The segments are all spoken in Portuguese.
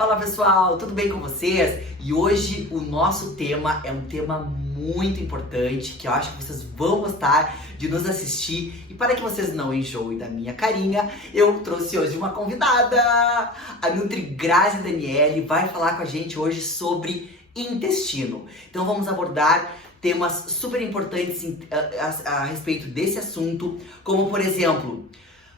Fala pessoal, tudo bem com vocês? E hoje o nosso tema é um tema muito importante que eu acho que vocês vão gostar de nos assistir. E para que vocês não enjoem da minha carinha, eu trouxe hoje uma convidada. A Nutri Grazi Daniele vai falar com a gente hoje sobre intestino. Então vamos abordar temas super importantes a respeito desse assunto, como por exemplo,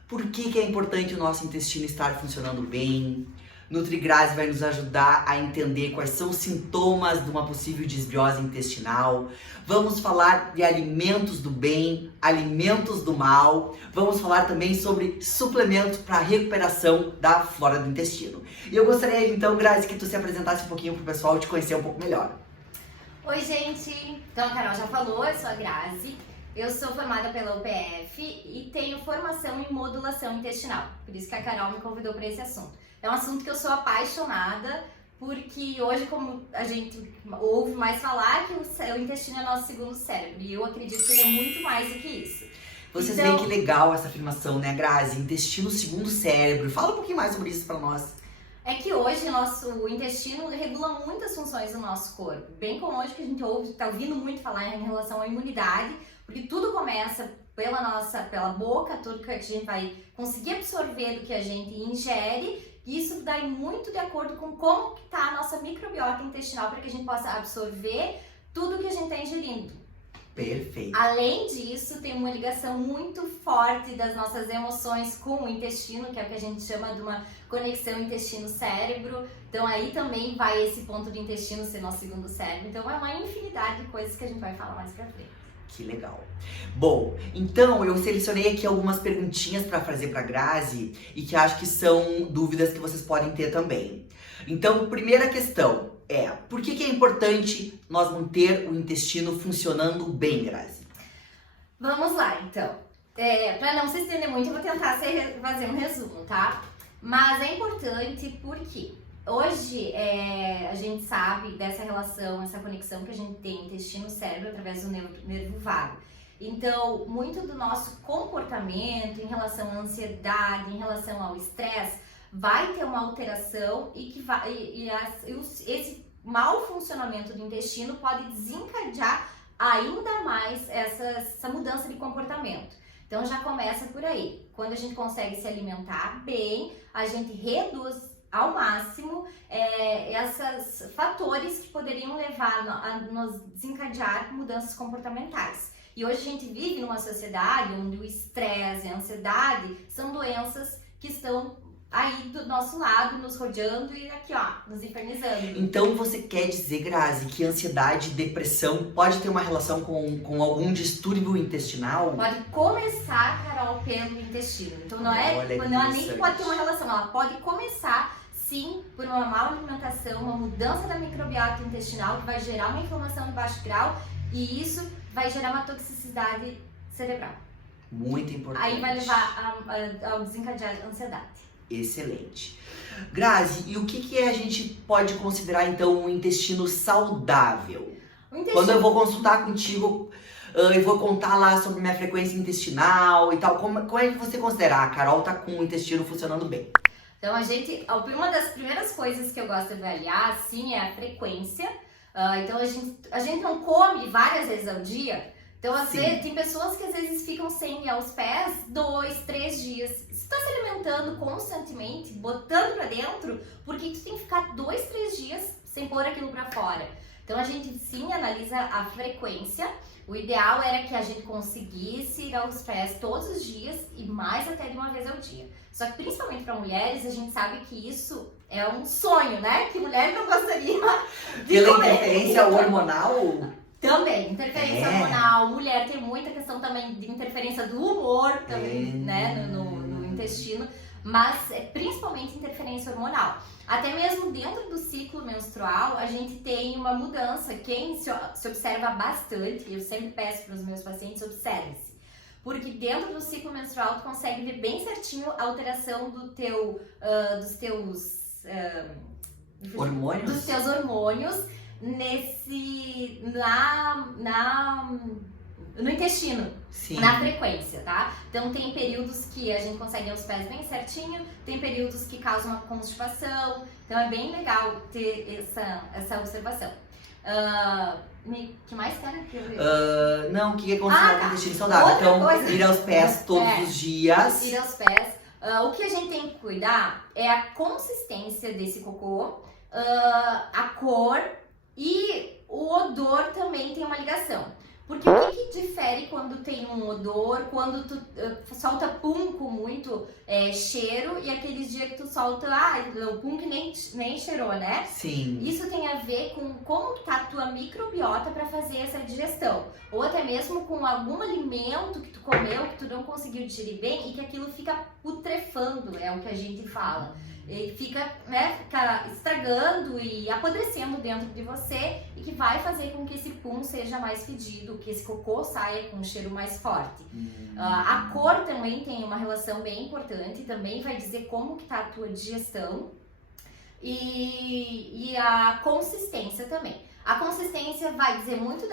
por que é importante o nosso intestino estar funcionando bem? NutriGrazi vai nos ajudar a entender quais são os sintomas de uma possível desbiose intestinal. Vamos falar de alimentos do bem, alimentos do mal. Vamos falar também sobre suplementos para recuperação da flora do intestino. E eu gostaria então, Grazi, que tu se apresentasse um pouquinho para o pessoal te conhecer um pouco melhor. Oi, gente! Então, a Carol já falou, eu sou a Grazi. Eu sou formada pela UPF e tenho formação em modulação intestinal. Por isso que a Carol me convidou para esse assunto. É um assunto que eu sou apaixonada, porque hoje, como a gente ouve mais falar, que o intestino é nosso segundo cérebro. E eu acredito que ele é muito mais do que isso. Vocês veem que legal essa afirmação, né, Grazi? Intestino segundo cérebro. Fala um pouquinho mais sobre isso para nós. É que hoje o intestino regula muitas funções do nosso corpo. Bem como hoje que a gente está ouvindo muito falar em relação à imunidade, porque tudo começa pela boca, tudo que a gente vai conseguir absorver do que a gente ingere. Isso dá muito de acordo com como está a nossa microbiota intestinal para que a gente possa absorver tudo que a gente está ingerindo. Perfeito. Além disso, tem uma ligação muito forte das nossas emoções com o intestino, que é o que a gente chama de uma conexão intestino-cérebro. Então aí também vai esse ponto do intestino ser nosso segundo cérebro. Então é uma infinidade de coisas que a gente vai falar mais pra frente. Que legal. Bom, então eu selecionei aqui algumas perguntinhas para fazer para Grazi e que acho que são dúvidas que vocês podem ter também. Então, primeira questão é, por que é importante nós manter o intestino funcionando bem, Grazi? Vamos lá, então. Para não se estender muito, eu vou tentar fazer um resumo, tá? Mas é importante porque hoje a gente sabe dessa relação, essa conexão que a gente tem intestino-cérebro através do nervo vago. Então, muito do nosso comportamento em relação à ansiedade, em relação ao estresse, vai ter uma alteração esse mau funcionamento do intestino pode desencadear ainda mais essa mudança de comportamento. Então, já começa por aí. Quando a gente consegue se alimentar bem, a gente reduz ao máximo esses fatores que poderiam levar a nos desencadear mudanças comportamentais. E hoje a gente vive numa sociedade onde o estresse e a ansiedade são doenças que estão aí do nosso lado, nos rodeando e aqui, ó, nos infernizando. Então você quer dizer, Grazi, que ansiedade e depressão pode ter uma relação com algum distúrbio intestinal? Pode começar, Carol, pelo intestino. Então não é nem que pode ter uma relação, ela pode começar sim, por uma má alimentação, uma mudança da microbiota intestinal que vai gerar uma inflamação de baixo grau e isso vai gerar uma toxicidade cerebral. Muito importante. Aí vai levar ao desencadear a ansiedade. Excelente. Grazi, e o que a gente pode considerar então um intestino saudável? Quando eu vou consultar contigo, eu vou contar lá sobre minha frequência intestinal e tal, como é que você considera? A Carol tá com o intestino funcionando bem. Então, uma das primeiras coisas que eu gosto de avaliar, assim, é a frequência. Então, a gente não come várias vezes ao dia. Então, às vezes, tem pessoas que às vezes ficam sem ir aos pés 2, 3 dias. Se tu tá se alimentando constantemente, botando pra dentro, por que tu tem que ficar 2, 3 dias sem pôr aquilo pra fora? Então, a gente sim analisa a frequência. O ideal era que a gente conseguisse ir aos pés todos os dias e mais até de uma vez ao dia. Só que principalmente para mulheres, a gente sabe que isso é um sonho, né? Que mulher não gostaria de Pela comer. interferência hormonal? Também, interferência hormonal. Mulher tem muita questão também de interferência do humor também, né? No intestino. Mas principalmente interferência hormonal. Até mesmo dentro do ciclo menstrual, a gente tem uma mudança. Quem se observa bastante, eu sempre peço para os meus pacientes, observe-se. Porque dentro do ciclo menstrual, tu consegue ver bem certinho a alteração dos teus hormônios no intestino. Sim. Na frequência, tá? Então tem períodos que a gente consegue ir aos pés bem certinho, tem períodos que causam uma constipação, então é bem legal ter essa observação. Que mais querem que eu veja? Não, o que é considerado intestino saudável? Outra Então, coisa. ir aos pés todos os dias. Ir aos pés. O que a gente tem que cuidar é a consistência desse cocô, a cor e o odor também tem uma ligação. Porque o que difere quando tem um odor, quando tu solta pum com muito cheiro e aqueles dias que tu solta, o pum que nem cheirou, né? Sim. Isso tem a ver com como tá a tua microbiota para fazer essa digestão. Ou até mesmo com algum alimento que tu comeu, que tu não conseguiu digerir bem e que aquilo fica putrefando, é o que a gente fala. E fica estragando e apodrecendo dentro de você e que vai fazer com que esse pum seja mais fedido, que esse cocô saia com um cheiro mais forte. A cor também tem uma relação bem importante, também vai dizer como que tá a tua digestão e a consistência também. A consistência vai dizer muito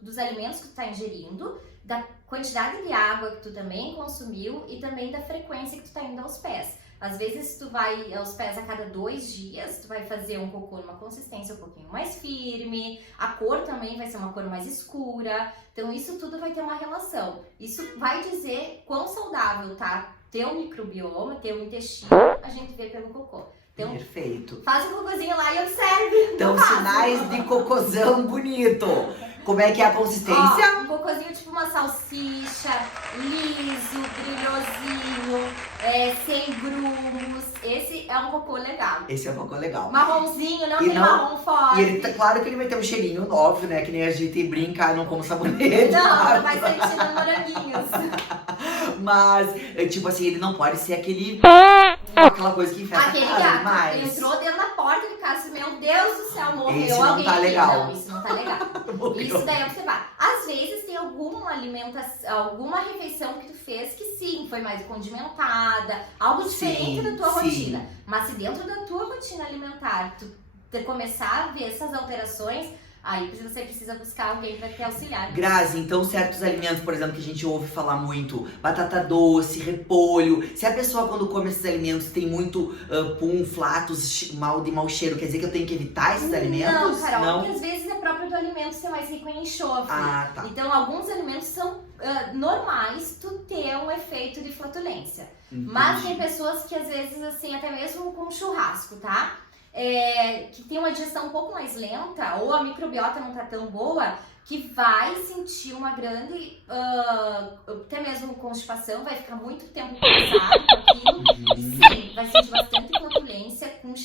dos alimentos que tu tá ingerindo, da quantidade de água que tu também consumiu e também da frequência que tu tá indo aos pés. Às vezes tu vai aos pés a cada 2 dias, tu vai fazer um cocô numa consistência um pouquinho mais firme, a cor também vai ser uma cor mais escura, então isso tudo vai ter uma relação. Isso vai dizer quão saudável tá teu microbioma, teu intestino, a gente vê pelo cocô. Então, perfeito. Faz um cocôzinho lá e observe. Então, sinais de cocôzão bonito. Como é que é a consistência? Um cocôzinho tipo uma salsicha, liso, brilhosinho, sem grumos. Esse é um cocô legal. Esse é um cocô legal. Marronzinho, não tem marrom forte. E ele, claro que ele vai ter um cheirinho, óbvio, né? Que nem a gente brinca, não como sabonete. Não, claro. vai sentindo moranguinhos. Mas, tipo assim, ele não pode ser aquela coisa que infesta Aquele a casa gato demais. entrou dentro da porta de casa e, meu Deus do céu, morreu Esse não alguém. tá legal. Não, isso não tá legal. Isso daí é observar. Às vezes tem alguma alimentação, alguma refeição que tu fez que sim, foi mais condimentada, algo diferente da tua rotina. Mas se dentro da tua rotina alimentar tu começar a ver essas alterações, aí você precisa buscar alguém para te auxiliar. Grazi, então certos alimentos, por exemplo, que a gente ouve falar muito, batata doce, repolho, se a pessoa quando come esses alimentos tem muito pum, flatos, de mau cheiro, quer dizer que eu tenho que evitar esses alimentos? Não, Carol, porque às vezes é próprio do alimento ser mais rico em enxofre. Ah, tá. Então alguns alimentos são normais tu ter um efeito de flatulência. Entendi. Mas tem pessoas que às vezes, assim, até mesmo com churrasco, tá? Que tem uma digestão um pouco mais lenta, ou a microbiota não tá tão boa, que vai sentir uma grande, até mesmo constipação, vai ficar muito tempo cansado com aquilo. Sim, vai sentir bastante flatulência com um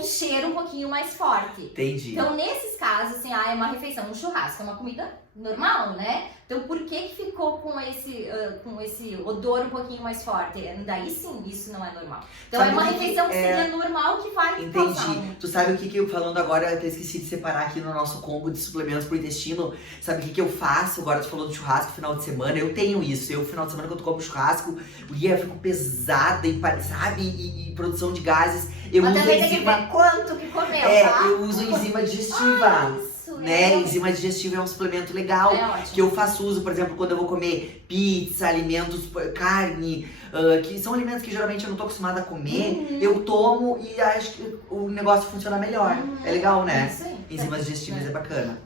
cheiro um pouquinho mais forte. Entendi. Então, nesses casos, assim, é uma refeição, um churrasco, é uma comida normal, né? Então, por que ficou com esse odor um pouquinho mais forte? Daí sim, isso não é normal. Então, sabe é uma refeição que seria normal que vai Entendi. Tu sabe o que eu falando agora, eu até esqueci de separar aqui no nosso combo de suplementos pro intestino. Sabe o que eu faço? Agora tu falou do churrasco final de semana, eu tenho isso. Eu, final de semana, quando como churrasco, eu fico pesada e, sabe? E produção de gases. Eu Mas uso também tem que enzima. ver quanto que comeu, tá? Eu uso enzima digestiva. Né? Enzima digestiva é um suplemento legal que eu faço uso, por exemplo, quando eu vou comer pizza, alimentos, carne, que são alimentos que geralmente eu não tô acostumada a comer, eu tomo e acho que o negócio funciona melhor. É legal, né? Isso aí. Enzimas digestivas é bacana.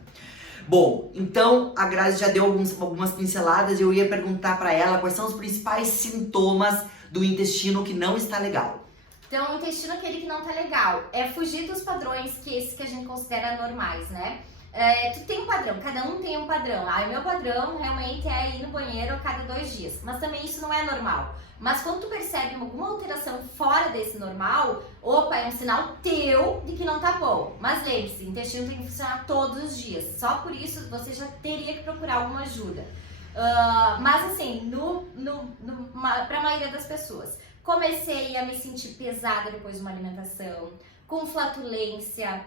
Bom, então a Grazi já deu algumas pinceladas e eu ia perguntar pra ela quais são os principais sintomas do intestino que não está legal. Então, o intestino aquele que não tá legal é fugir dos padrões esses que a gente considera normais, né? Tu tem um padrão, cada um tem um padrão. O meu padrão realmente é ir no banheiro a cada 2 dias. Mas também isso não é normal. Mas quando tu percebe alguma alteração fora desse normal, opa, é um sinal teu de que não tá bom. Mas lembre-se, o intestino tem que funcionar todos os dias. Só por isso você já teria que procurar alguma ajuda. Mas assim, pra maioria das pessoas, comecei a me sentir pesada depois de uma alimentação, com flatulência,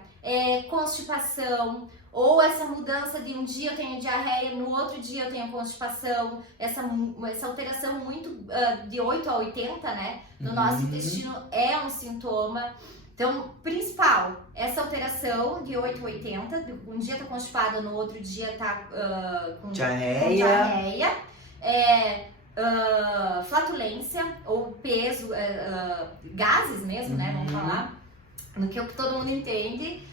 constipação, ou essa mudança de um dia eu tenho diarreia, no outro dia eu tenho constipação, essa alteração muito de 8 a 80, né, no nosso intestino é um sintoma. Então, principal, essa alteração de 8 a 80, um dia tá constipada, no outro dia tá com diarreia, flatulência ou peso, gases mesmo, né, vamos falar, no que todo mundo entende,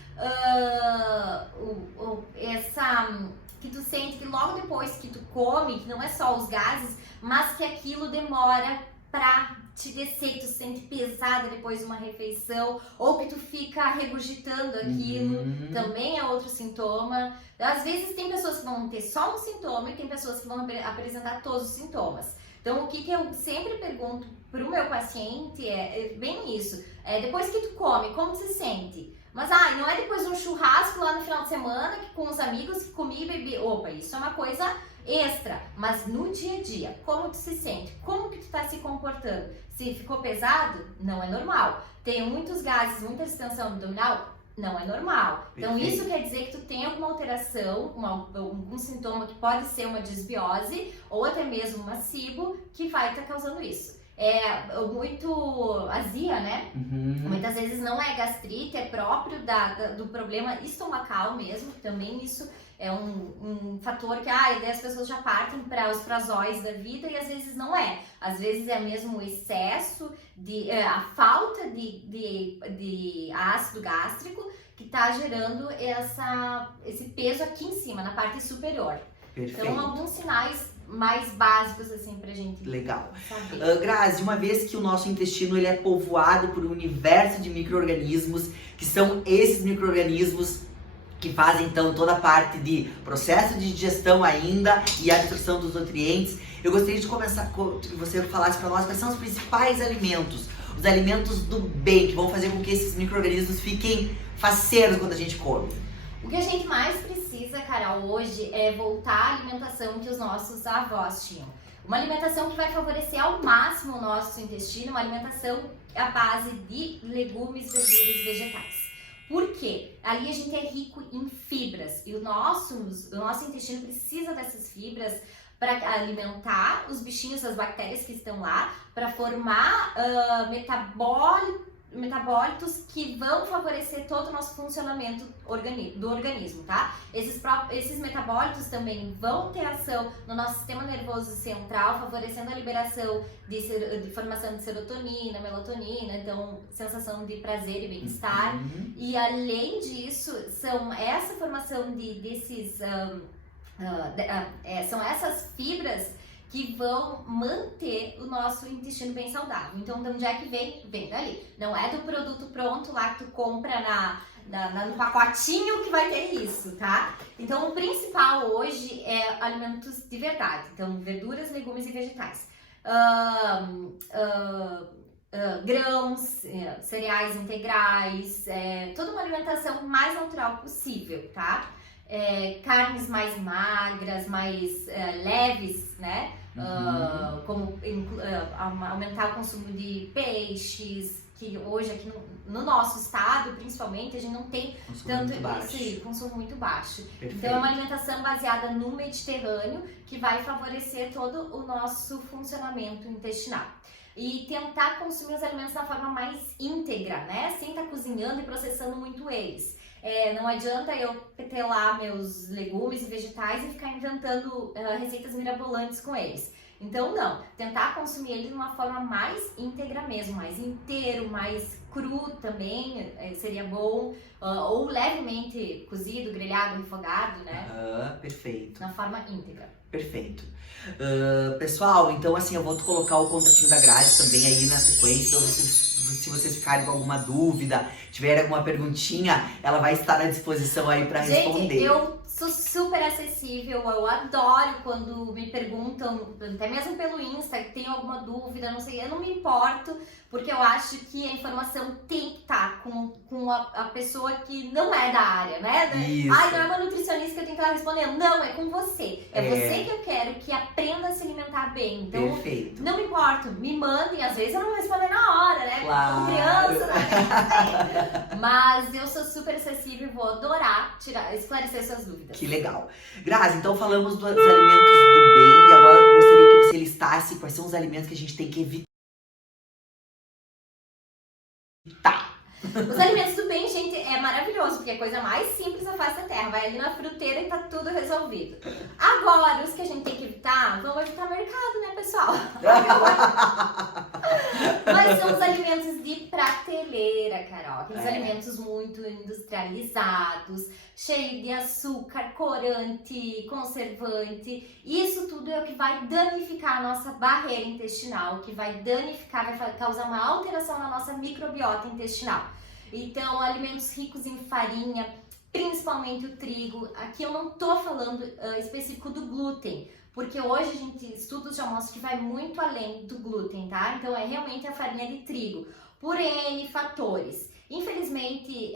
que tu sente que logo depois que tu come, que não é só os gases, mas que aquilo demora pra te descer, que tu se sente pesada depois de uma refeição, ou que tu fica regurgitando aquilo, também é outro sintoma. Às vezes tem pessoas que vão ter só um sintoma e tem pessoas que vão apresentar todos os sintomas. Então, o que eu sempre pergunto pro meu paciente é bem isso. Depois que tu come, como tu se sente? Mas, não é depois de um churrasco lá no final de semana, que com os amigos, que comi e bebi. Opa, isso é uma coisa extra. Mas no dia a dia, como tu se sente? Como que tu tá se comportando? Se ficou pesado, não é normal. Tem muitos gases, muita distensão abdominal, não é normal. Então, isso quer dizer que tu tem alguma alteração, algum sintoma que pode ser uma disbiose ou até mesmo uma SIBO que vai estar causando isso. Muito azia, né? Muitas vezes não é gastrite, é próprio do problema estomacal mesmo. Também isso é um fator que as pessoas já partem para os prazóis da vida e às vezes não é. Às vezes é mesmo o excesso, a falta de ácido gástrico que está gerando esse peso aqui em cima, na parte superior. Perfeito. Então, alguns sinais mais básicos, assim, pra gente Legal. Grazi, uma vez que o nosso intestino ele é povoado por um universo de micro-organismos, que são esses micro-organismos que fazem, então, toda a parte de processo de digestão ainda e absorção dos nutrientes, eu gostaria de começar que você falasse para nós quais são os principais alimentos, os alimentos do bem, que vão fazer com que esses micro-organismos fiquem faceiros quando a gente come. O que a gente mais precisa, Carol, hoje é voltar à alimentação que os nossos avós tinham. Uma alimentação que vai favorecer ao máximo o nosso intestino, uma alimentação à base de legumes, verduras e vegetais. Por quê? Ali a gente é rico em fibras e o nosso intestino precisa dessas fibras para alimentar os bichinhos, as bactérias que estão lá, para formar metabólitos que vão favorecer todo o nosso funcionamento do organismo, tá? Esses metabólitos também vão ter ação no nosso sistema nervoso central, favorecendo a liberação de formação de serotonina, melatonina, então sensação de prazer e bem-estar. E além disso, essa formação são essas fibras que vão manter o nosso intestino bem saudável. Então, de onde é que vem? Vem dali. Não é do produto pronto lá que tu compra no pacotinho que vai ter isso, tá? Então, o principal hoje é alimentos de verdade. Então, verduras, legumes e vegetais. Grãos, cereais integrais, toda uma alimentação mais natural possível, tá? Carnes mais magras, mais leves, né? Como aumentar o consumo de peixes, que hoje aqui no nosso estado, principalmente, a gente não tem tanto esse consumo muito baixo. Perfeito. Então é uma alimentação baseada no Mediterrâneo que vai favorecer todo o nosso funcionamento intestinal. E tentar consumir os alimentos da forma mais íntegra, né? Sem estar cozinhando e processando muito eles. Não adianta eu ter lá meus legumes e vegetais e ficar inventando receitas mirabolantes com eles. Então, não. Tentar consumir ele de uma forma mais íntegra mesmo, mais inteiro, mais cru também seria bom. Ou levemente cozido, grelhado, refogado, né? Perfeito. Na forma íntegra. Perfeito. Pessoal, então assim, eu vou colocar o contatinho da Grazi também aí na sequência. Se vocês ficarem com alguma dúvida, tiverem alguma perguntinha, ela vai estar à disposição aí pra responder. Gente, eu sou super acessível, eu adoro quando me perguntam, até mesmo pelo Insta, que tem alguma dúvida, não sei, eu não me importo, porque eu acho que a informação tem que estar com a pessoa que não é da área, né? Isso. Não é uma nutricionista que eu tenho que estar respondendo. Não, é com você. É você que eu quero que aprenda a se alimentar bem. Então, perfeito. Não me importo, me mandem, às vezes eu não vou responder na hora, né? Claro. Com criança, né? Mas eu sou super acessível e vou adorar esclarecer suas dúvidas. Que legal. Grazi, então falamos dos alimentos do bem e agora eu gostaria que você listasse quais são os alimentos que a gente tem que evitar. Os alimentos do bem, gente, é maravilhoso, porque é a coisa mais simples da face da terra. Vai ali na fruteira e tá tudo resolvido. Agora, os que a gente tem que evitar, vamos evitar mercado, né, pessoal? Mas são os alimentos de prateleira, Carol. Aqueles alimentos muito industrializados, cheios de açúcar, corante, conservante. Isso tudo é o que vai danificar a nossa barreira intestinal, que vai danificar, vai causar uma alteração na nossa microbiota intestinal. Então, alimentos ricos em farinha, principalmente o trigo. Aqui eu não tô falando específico do glúten, porque hoje a gente, estudos já mostram que vai muito além do glúten, tá? Então, é realmente a farinha de trigo, por N fatores. Infelizmente,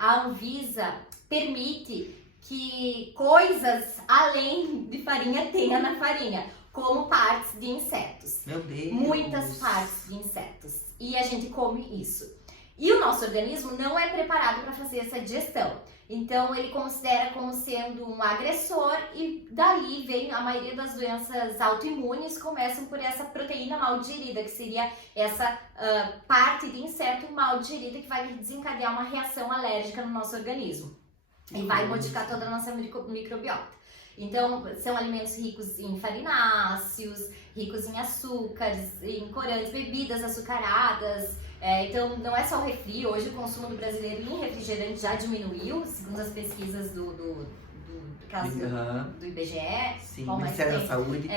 a Anvisa permite que coisas além de farinha tenha na farinha, como partes de insetos. Meu Deus! Muitas partes de insetos. E a gente come isso. E o nosso organismo não é preparado para fazer essa digestão. Então, ele considera como sendo um agressor e dali vem a maioria das doenças autoimunes, começam por essa proteína mal digerida, que seria essa parte de inseto mal digerida que vai desencadear uma reação alérgica no nosso organismo. E vai modificar toda a nossa microbiota. Então, são alimentos ricos em farináceos, ricos em açúcares, em corantes, bebidas açucaradas. Então, não é só o refri. Hoje, o consumo do brasileiro em refrigerante já diminuiu, segundo as pesquisas do IBGE. Sim, Ministério da Saúde.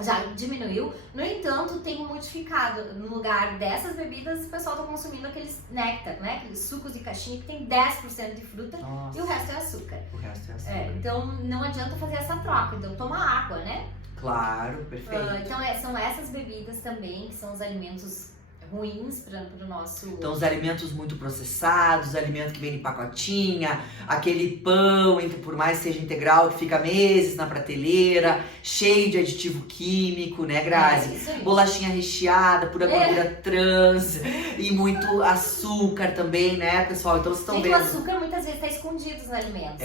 Já diminuiu. No entanto, tem modificado. No lugar dessas bebidas, o pessoal está consumindo aqueles néctar, né? Aqueles sucos de caixinha que tem 10% de fruta. Nossa. E o resto é açúcar. O resto é açúcar. Então, não adianta fazer essa troca. Então, toma água, né? Claro, perfeito. Então, são essas bebidas também, que são os alimentos ruins para o nosso... Então, os alimentos muito processados, alimentos que vêm em pacotinha, aquele pão, por mais que seja integral, que fica meses na prateleira, cheio de aditivo químico, né, Grazi? Isso aí. Bolachinha recheada, pura gordura trans e muito açúcar também, né, pessoal? Então, vocês estão Gente, vendo... o açúcar muitas vezes está escondido nos alimentos,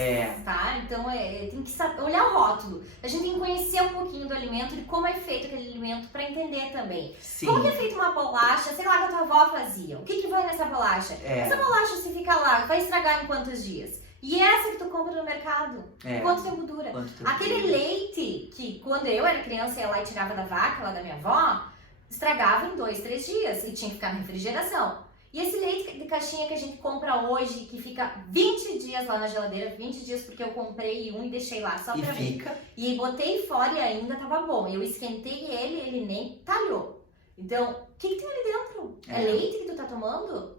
tá? Então, tem que olhar o rótulo. A gente tem que conhecer um pouquinho do alimento, de como é feito aquele alimento, para entender também. Sim. Como que é feita uma bolacha? Sei lá que a tua avó fazia. O que vai nessa bolacha? Essa bolacha, se fica lá, vai estragar em quantos dias? E essa que tu compra no mercado? Quanto tempo dura? Aquele leite que, quando eu era criança, ia lá e tirava da vaca, lá da minha avó, estragava em 2, 3 dias e tinha que ficar na refrigeração. E esse leite de caixinha que a gente compra hoje, que fica 20 dias lá na geladeira, 20 dias porque eu comprei um e deixei lá só pra mim. E botei fora e ainda tava bom. Eu esquentei ele nem talhou. Então, o que tem ali dentro? É leite que tu tá tomando?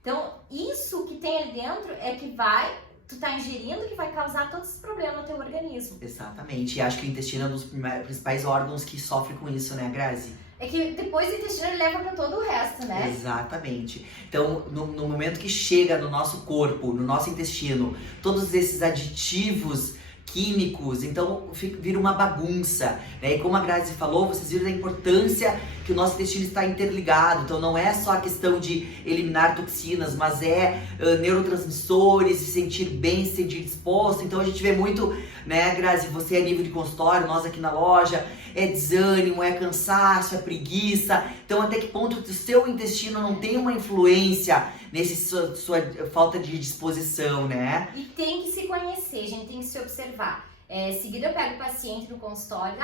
Então, isso que tem ali dentro é que tu tá ingerindo, que vai causar todos os problemas no teu organismo. Exatamente. E acho que o intestino é um dos principais órgãos que sofre com isso, né, Grazi? É que depois o intestino ele leva pra todo o resto, né? Exatamente. Então, no momento que chega no nosso corpo, no nosso intestino, todos esses aditivos químicos, então vira uma bagunça, né? E como a Grazi falou, vocês viram a importância que o nosso intestino está interligado. Então não é só a questão de eliminar toxinas, mas neurotransmissores, se sentir bem, se sentir disposto. Então a gente vê muito, né, Grazi, você a nível de consultório, nós aqui na loja, é desânimo, é cansaço, é preguiça. Então até que ponto o seu intestino não tem uma influência nesse sua falta de disposição, né? E tem que se conhecer, a gente tem que se observar. Seguida eu pego o paciente no consultório,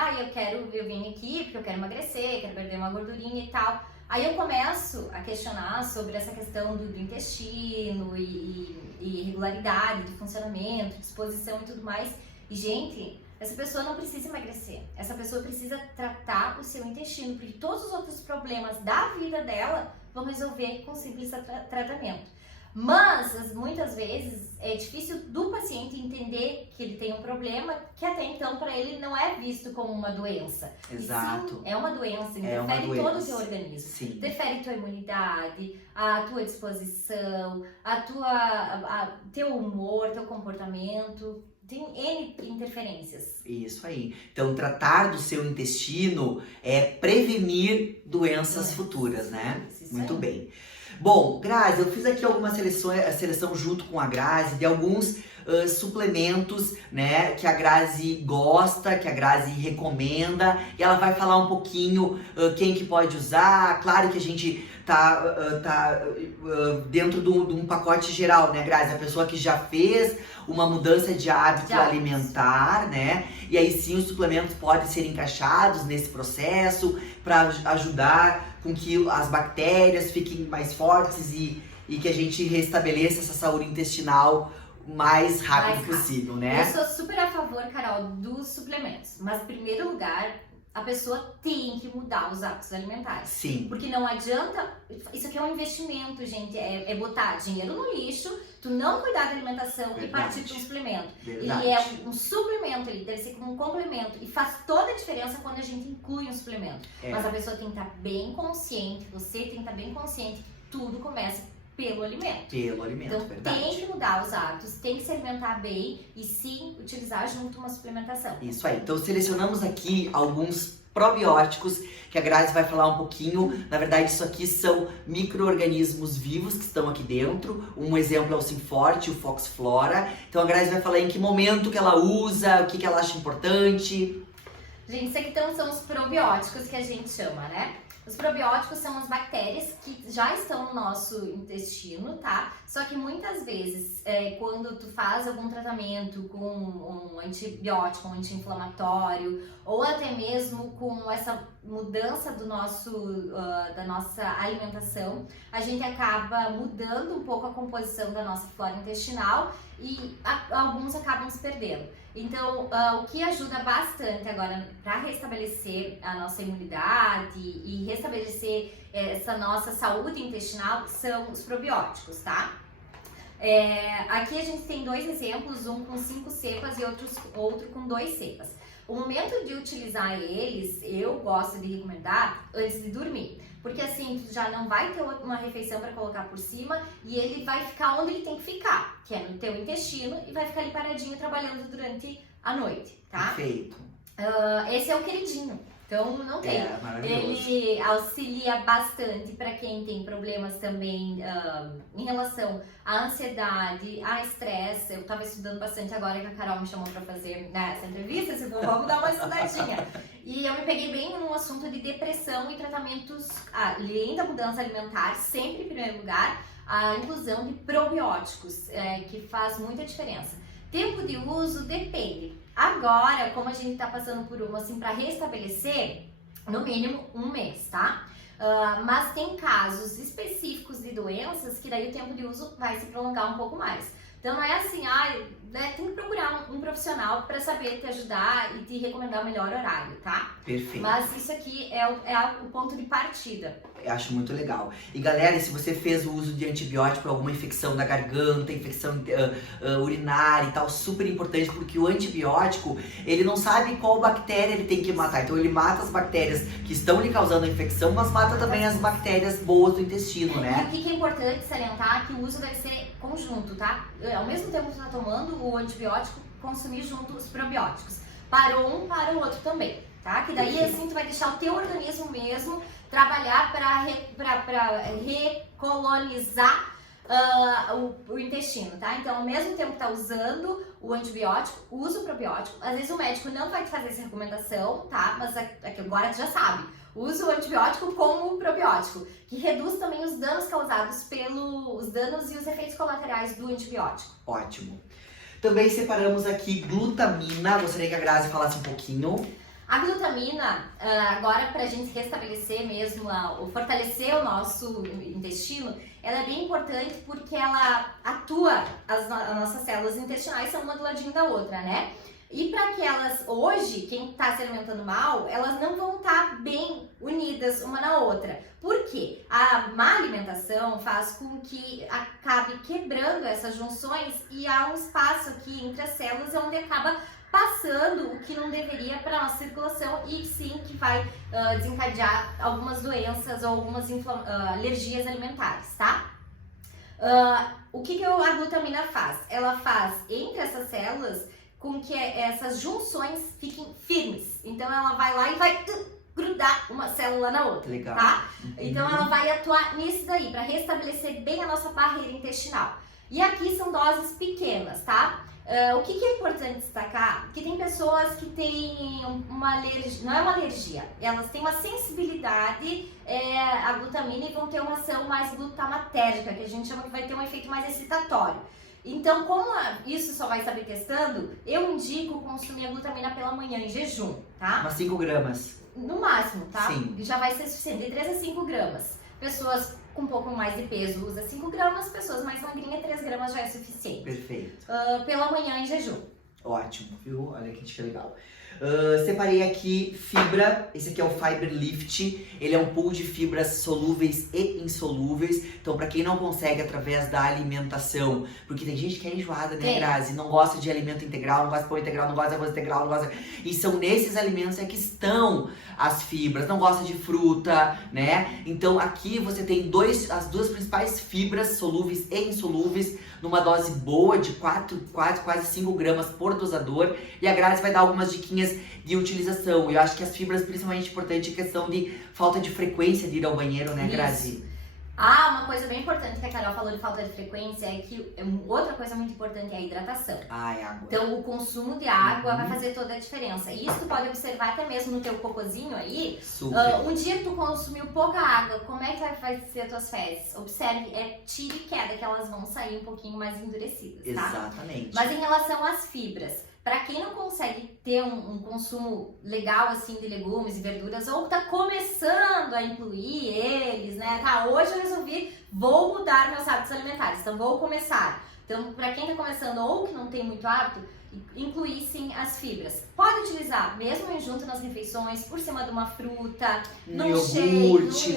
eu vim aqui porque eu quero emagrecer, quero perder uma gordurinha e tal. Aí eu começo a questionar sobre essa questão do intestino e irregularidade de funcionamento, disposição e tudo mais. E, gente, essa pessoa não precisa emagrecer. Essa pessoa precisa tratar o seu intestino, porque todos os outros problemas da vida dela vão resolver com simples tratamento. Mas, muitas vezes, é difícil do paciente entender que ele tem um problema que até então, para ele, não é visto como uma doença. Exato. E sim, é uma doença, interfere em todo o teu organismo. Sim. Interfere em tua imunidade, a tua disposição, teu humor, teu comportamento. Tem N interferências. Isso aí. Então, tratar do seu intestino é prevenir doenças futuras, né? Isso Muito aí. Bem. Bom, Grazi, eu fiz aqui alguma seleção junto com a Grazi de alguns suplementos, né, que a Grazi gosta, que a Grazi recomenda, e ela vai falar um pouquinho quem que pode usar. Claro que a gente tá dentro de um pacote geral, né, Grazi? A pessoa que já fez uma mudança de hábito alimentar, né? E aí sim os suplementos podem ser encaixados nesse processo para ajudar com que as bactérias fiquem mais fortes e que a gente restabeleça essa saúde intestinal o mais rápido possível, né? Eu sou super a favor, Carol, dos suplementos. Mas, em primeiro lugar, a pessoa tem que mudar os hábitos alimentares. Sim. Porque não adianta... Isso aqui é um investimento, gente. É botar dinheiro no lixo, tu não cuidar da alimentação e partir para um suplemento. Verdade. Ele é um suplemento, ele deve ser como um complemento. E faz toda a diferença quando a gente inclui um suplemento. Mas a pessoa tem que estar bem consciente, você tem que estar bem consciente que tudo começa pelo alimento. Pelo alimento, então, verdade. Tem que mudar os hábitos, tem que se alimentar bem e sim utilizar junto uma suplementação. Isso aí. Então, selecionamos aqui alguns probióticos que a Grazi vai falar um pouquinho. Na verdade, isso aqui são micro-organismos vivos que estão aqui dentro. Um exemplo é o Simforte, o Foxflora. Então, a Grazi vai falar em que momento que ela usa, o que ela acha importante. Gente, isso aqui então são os probióticos que a gente chama, né? Os probióticos são as bactérias que já estão no nosso intestino, tá? Só que muitas vezes, quando tu faz algum tratamento com um antibiótico, um anti-inflamatório, ou até mesmo com essa mudança da nossa alimentação, a gente acaba mudando um pouco a composição da nossa flora intestinal e alguns acabam se perdendo. Então, o que ajuda bastante agora para restabelecer a nossa imunidade e restabelecer essa nossa saúde intestinal são os probióticos, tá? Aqui a gente tem dois exemplos, um com 5 cepas e outro com 2 cepas. O momento de utilizar eles, eu gosto de recomendar antes de dormir. Porque assim, tu já não vai ter uma refeição para colocar por cima e ele vai ficar onde ele tem que ficar, que é no teu intestino, e vai ficar ali paradinho trabalhando durante a noite, tá? Perfeito. Esse é o queridinho. Então não tem. Maravilhoso. Ele auxilia bastante para quem tem problemas também em relação à ansiedade, a estresse. Eu estava estudando bastante agora que a Carol me chamou para fazer essa entrevista, se for, vamos dar uma estudadinha. E eu me peguei bem no assunto de depressão e tratamentos, além da mudança alimentar, sempre em primeiro lugar, a inclusão de probióticos, que faz muita diferença. Tempo de uso depende. Agora, como a gente tá passando por uma assim para restabelecer, no mínimo 1 mês, tá? Mas tem casos específicos de doenças que daí o tempo de uso vai se prolongar um pouco mais. Então não é assim, tem que procurar um profissional para saber te ajudar e te recomendar o melhor horário, tá? Perfeito. Mas isso aqui é o ponto de partida. Eu acho muito legal. E galera, se você fez o uso de antibiótico para alguma infecção da garganta, infecção urinária e tal, super importante, porque o antibiótico, ele não sabe qual bactéria ele tem que matar. Então ele mata as bactérias que estão lhe causando a infecção, mas mata também as bactérias boas do intestino, né? E o que é importante salientar é que o uso deve ser conjunto, tá? Ao mesmo tempo que você está tomando o antibiótico, consumir junto os probióticos. Para um, para o outro também, tá? Que daí assim tu vai deixar o teu organismo mesmo trabalhar para recolonizar o intestino, tá? Então, ao mesmo tempo que tá usando o antibiótico, usa o probiótico. Às vezes o médico não vai te fazer essa recomendação, tá? Mas aqui agora tu já sabe. Usa o antibiótico como o probiótico, que reduz também os danos causados pelos danos e os efeitos colaterais do antibiótico. Ótimo. Também separamos aqui glutamina. Gostaria que a Grazi falasse um pouquinho. A glutamina, agora para a gente restabelecer mesmo, fortalecer o nosso intestino, ela é bem importante porque ela atua, as nossas células intestinais são uma do ladinho da outra, né? E para que elas, hoje, quem está se alimentando mal, elas não vão estar bem unidas uma na outra. Por quê? A má alimentação faz com que acabe quebrando essas junções e há um espaço aqui entre as células onde acaba passando o que não deveria para a nossa circulação e sim que vai desencadear algumas doenças ou algumas alergias alimentares, tá? O que a glutamina faz? Ela faz entre essas células com que essas junções fiquem firmes. Então ela vai lá e vai grudar uma célula na outra, legal, tá? Então ela vai atuar nisso daí, para restabelecer bem a nossa barreira intestinal. E aqui são doses pequenas, tá? O que é importante destacar? Que tem pessoas que têm uma alergia, não é uma alergia, elas têm uma sensibilidade à glutamina e vão ter uma ação mais glutamatérgica, que a gente chama que vai ter um efeito mais excitatório. Então, como isso só vai saber testando, eu indico consumir a glutamina pela manhã em jejum, tá? Umas 5 gramas. No máximo, tá? Sim. Já vai ser suficiente, de 3 a 5 gramas. Pessoas com um pouco mais de peso usa 5 gramas, pessoas mais magrinhas, 3 gramas já é suficiente. Perfeito. Pela manhã em jejum. Ótimo, viu? Olha que dica legal. Separei aqui fibra, esse aqui é o Fiber Lift, ele é um pool de fibras solúveis e insolúveis, então pra quem não consegue através da alimentação, porque tem gente que é enjoada, né, Grazi? Não gosta de alimento integral, não gosta de pão integral, não gosta de arroz integral, não gosta... E são nesses alimentos que estão as fibras, não gosta de fruta, né? Então aqui você tem as duas principais fibras solúveis e insolúveis, numa dose boa de quase 5 gramas por dosador. E a Grazi vai dar algumas diquinhas de utilização. Eu acho que as fibras, principalmente importante, é questão de falta de frequência de ir ao banheiro, né, Grazi? Uma coisa bem importante que a Carol falou de falta de frequência é que outra coisa muito importante é a hidratação. É água. Então o consumo de água vai fazer toda a diferença. E isso tu pode observar até mesmo no teu cocôzinho aí. Super. Um dia que tu consumiu pouca água, como é que vai ser as tuas fezes? Observe, é tiro e queda que elas vão sair um pouquinho mais endurecidas, tá? Exatamente. Mas em relação às fibras, para quem não consegue ter um consumo legal assim de legumes e verduras ou tá começando a incluir eles, né? Tá, hoje eu resolvi, vou mudar meus hábitos alimentares, então vou começar. Então, para quem tá começando ou que não tem muito hábito, incluir sim as fibras. Pode utilizar mesmo em junto nas refeições, por cima de uma fruta, no iogurte,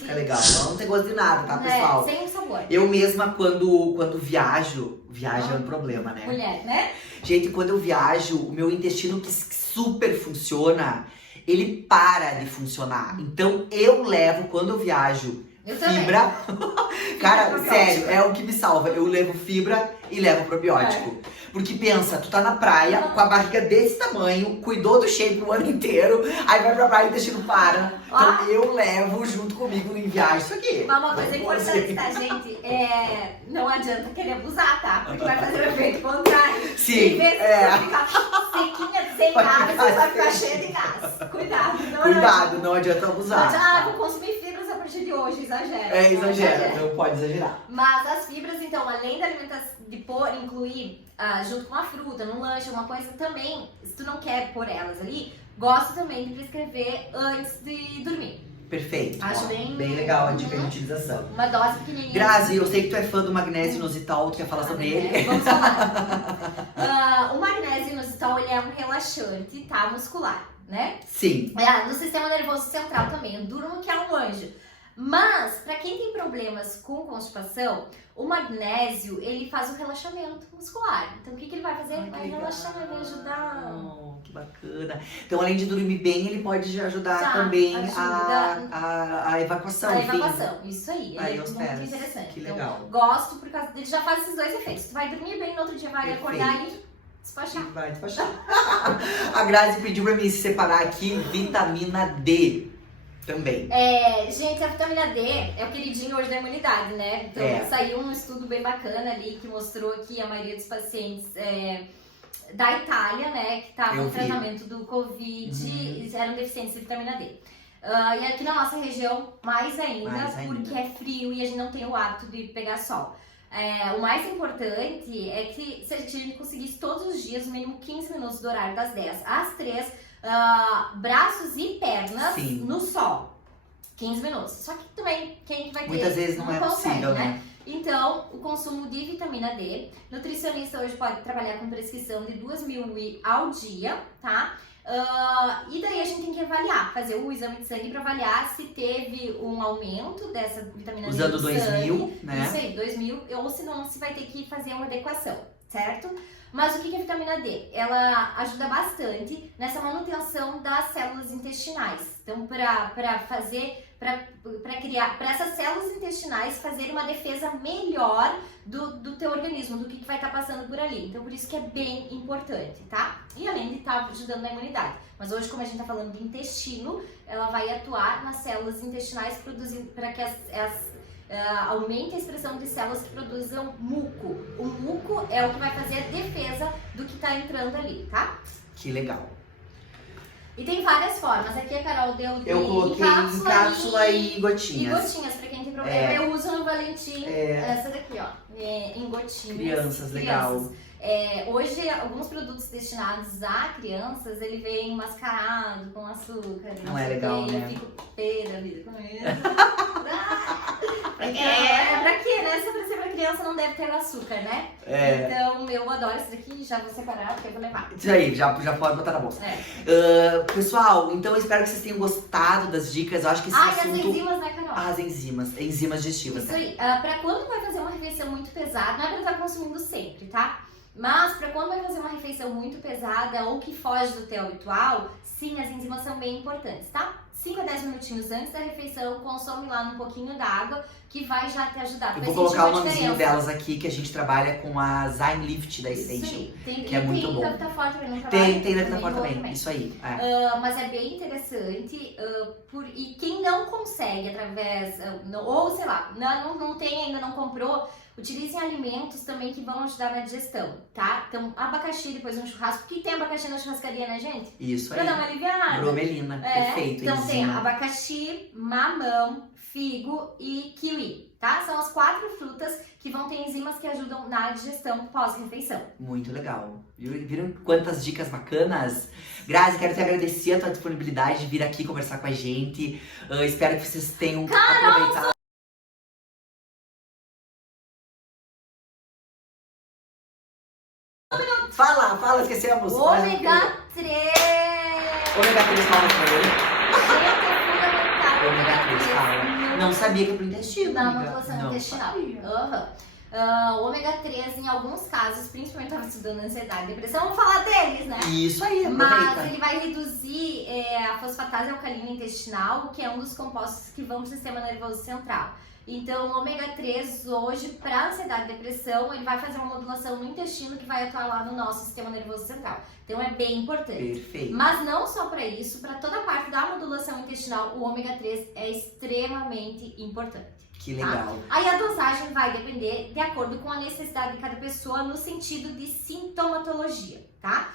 fica legal. Não tem gosto de nada, tá, pessoal? Sem sabor. Eu mesma, quando viajo é um problema, né? Mulher, né? Gente, quando eu viajo, o meu intestino que super funciona, ele para de funcionar. Então eu levo, quando eu viajo, fibra. Cara, sério, é o que me salva. Eu levo fibra e levo probiótico. Porque pensa, tu tá na praia com a barriga desse tamanho, cuidou do shape o ano inteiro, aí vai pra praia e o intestino para. Então eu levo junto comigo em viagem isso aqui. Mas uma coisa importante, tá, gente? Não adianta querer abusar, tá? Porque vai fazer o efeito contrário. Sim, em vez de ficar sequinha, sem gás, você vai ficar cheia de gás. Cuidado, não adianta abusar. Vou consumir fibras a partir de hoje, exagera. Exagera, não pode exagerar. Mas as fibras, então, além da alimentação, de incluir junto com a fruta, no lanche, uma coisa também, se tu não quer pôr elas ali, gosto também de prescrever antes de dormir. Perfeito. Acho bem legal a dica de utilização. Uma dose pequenininha. Grazi, eu sei que tu é fã do magnésio inositol, tu quer falar sobre ele? Vamos falar. O magnésio inositol, ele é um relaxante, tá? Muscular, né? Sim. No sistema nervoso central também. Eu durmo que é um anjo. Mas, para quem tem problemas com constipação, o magnésio, ele faz o relaxamento muscular. Então, o que ele vai fazer? Vai relaxar, vai ajudar. Que bacana. Então, além de dormir bem, ele pode ajudar também a evacuação. A evacuação, isso aí. Aí, é muito interessante. Que legal. Então, gosto por causa dele, já faz esses dois efeitos. Tu vai dormir bem, no outro dia vai acordar e despachar. Vai despachar. A Grazi pediu pra mim separar aqui vitamina D. Também. Gente, a vitamina D é o queridinho hoje da imunidade, né? Então, saiu um estudo bem bacana ali que mostrou que a maioria dos pacientes da Itália, né, que estavam no tratamento do Covid, eram deficientes de vitamina D. E aqui na nossa região, mais ainda, porque é frio e a gente não tem o hábito de pegar sol. O mais importante é que se a gente conseguisse todos os dias, no mínimo 15 minutos do horário das 10 às 3, braços e pernas no sol. 15 minutos. Só que também, quem vai ter? Muitas vezes não é possível, né? Então, o consumo de vitamina D. Nutricionista hoje pode trabalhar com prescrição de 2.000 ml ao dia, tá? E daí a gente tem que avaliar, fazer o exame de sangue para avaliar se teve um aumento dessa vitamina D. Usando 2.000, né? Isso aí, 2.000, ou se não, se vai ter que fazer uma adequação, certo? Mas o que é a vitamina D? Ela ajuda bastante nessa manutenção das células intestinais. Então, para essas células intestinais fazerem uma defesa melhor do teu organismo, do que vai estar passando por ali. Então, por isso que é bem importante, tá? E além de estar ajudando na imunidade. Mas hoje, como a gente está falando de intestino, ela vai atuar nas células intestinais produzindo para que aumenta a expressão de células que produzam muco. O muco é o que vai fazer a defesa do que tá entrando ali, tá? Que legal. E tem várias formas. Aqui a Carol deu de Eu coloquei em cápsula e gotinhas. E gotinhas, pra quem tem problema. Eu uso no Valentim essa daqui, ó. Em gotinhas. Crianças, legal. Hoje, alguns produtos destinados a crianças, ele vem mascarado com açúcar. Não é legal, né? Eu fico pé da vida com isso. Pra quê, né? Se oferecer pra criança, não deve ter açúcar, né? Então, eu adoro esse daqui, já vou separar, porque eu vou levar. Isso aí, já pode botar na bolsa. Pessoal, então eu espero que vocês tenham gostado das dicas. Eu acho que esse assunto... e as enzimas, né, Carol? As enzimas digestivas. Isso aí. Pra quando vai fazer uma refeição muito pesada, não é pra estar consumindo sempre, tá? Mas pra quando vai fazer uma refeição muito pesada ou que foge do teu habitual, sim, as enzimas são bem importantes, tá? 5 a 10 minutinhos antes da refeição, consome lá um pouquinho d'água, que vai já te ajudar. Eu vou colocar o nomezinho delas aqui, que a gente trabalha com a Zymelift da Essential, que é muito bom. Tem da Vitaforte também no trabalho. Tem da Vitaforte também, isso aí. Mas é bem interessante, e quem não consegue através, ou sei lá, não tem ainda, não comprou, utilizem alimentos também que vão ajudar na digestão, tá? Então, abacaxi depois de um churrasco, que tem abacaxi na churrascaria, né, gente? Isso aí. Pra dar uma aliviada. Bromelina, perfeito. Então tem abacaxi, mamão, figo e kiwi, tá? São as 4 frutas que vão ter enzimas que ajudam na digestão pós-refeição. Muito legal. Viram quantas dicas bacanas? Grazi, quero te agradecer a tua disponibilidade de vir aqui conversar com a gente. Espero que vocês tenham aproveitado. Fala, esquecemos. Ômega 3. Ômega 3 fala pra ele. Gente, é fundamental. Ômega 3 fala. Não sabia que é pro intestino. Na modulação intestinal. O ômega 3, em alguns casos, principalmente eu estava estudando ansiedade e depressão, vamos falar deles, né? Isso aí, mas ele vai reduzir a fosfatase alcalina intestinal, que é um dos compostos que vão pro sistema nervoso central. Então, o ômega 3 hoje, para ansiedade e depressão, ele vai fazer uma modulação no intestino que vai atuar lá no nosso sistema nervoso central. Então, é bem importante. Perfeito. Mas não só para isso, para toda a parte da modulação intestinal, o ômega 3 é extremamente importante. Que legal. Tá? Aí a dosagem vai depender de acordo com a necessidade de cada pessoa no sentido de sintomatologia, tá?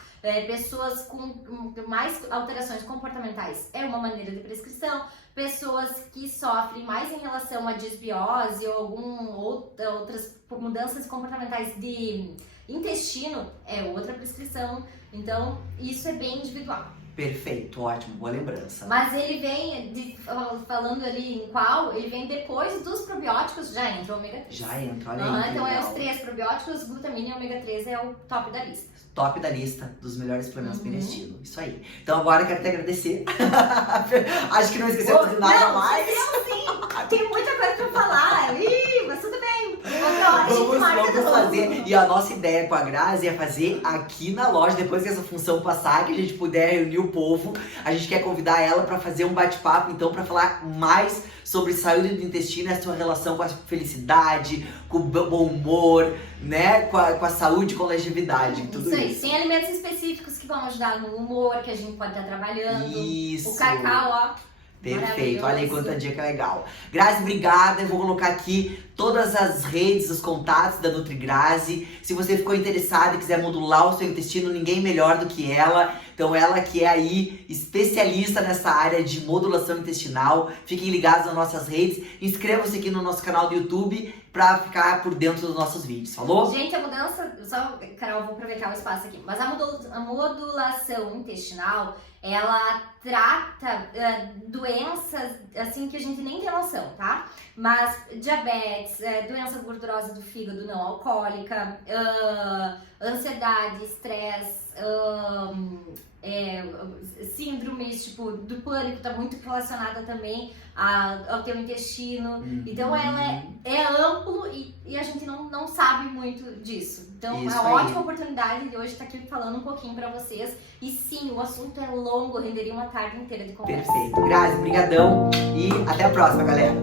Pessoas com mais alterações comportamentais é uma maneira de prescrição, pessoas que sofrem mais em relação à disbiose ou outras mudanças comportamentais de intestino é outra prescrição, então isso é bem individual. Perfeito, ótimo, boa lembrança. Mas ele vem, falando ali em qual, ele vem depois dos probióticos, já entra o ômega 3. Já entra, olha aí. Então é os 3 probióticos, glutamina e ômega 3 é o top da lista. Top da lista dos melhores suplementos para intestino, isso aí. Então agora eu quero te agradecer. Acho que não esquecemos de nada mais. Sim, tem muita coisa pra falar. Mas tudo bem. Vamos fazer. E a nossa ideia com a Grazi é fazer aqui na loja, depois que essa função passar, que a gente puder reunir o povo, a gente quer convidar ela para fazer um bate-papo, então, para falar mais sobre saúde do intestino, a sua relação com a felicidade, com o bom humor, né? Com a saúde, com a longevidade, tudo isso. Aí, tem alimentos específicos que vão ajudar no humor, que a gente pode estar trabalhando. Isso. O cacau, ó. Perfeito, olha aí quanta dica legal. Grazi, obrigada. Eu vou colocar aqui todas as redes, os contatos da NutriGrazi. Se você ficou interessado e quiser modular o seu intestino, ninguém melhor do que ela. Então ela que é aí especialista nessa área de modulação intestinal. Fiquem ligados nas nossas redes. Inscrevam-se aqui no nosso canal do YouTube pra ficar por dentro dos nossos vídeos, falou? Gente, a mudança, só, Carol, vou aproveitar o espaço aqui, mas a modulação intestinal, ela trata doenças, assim, que a gente nem tem noção, tá? Mas diabetes, doença gordurosa do fígado não alcoólica, ansiedade, estresse, síndromes, tipo, do pânico, tá muito relacionada também ao teu intestino. Então ela é amplo e a gente não sabe muito disso. Então é uma ótima oportunidade de hoje estar aqui falando um pouquinho pra vocês. E sim, o assunto é longo, renderia uma tarde inteira de conversa. Perfeito. Grazi, brigadão e até a próxima, galera.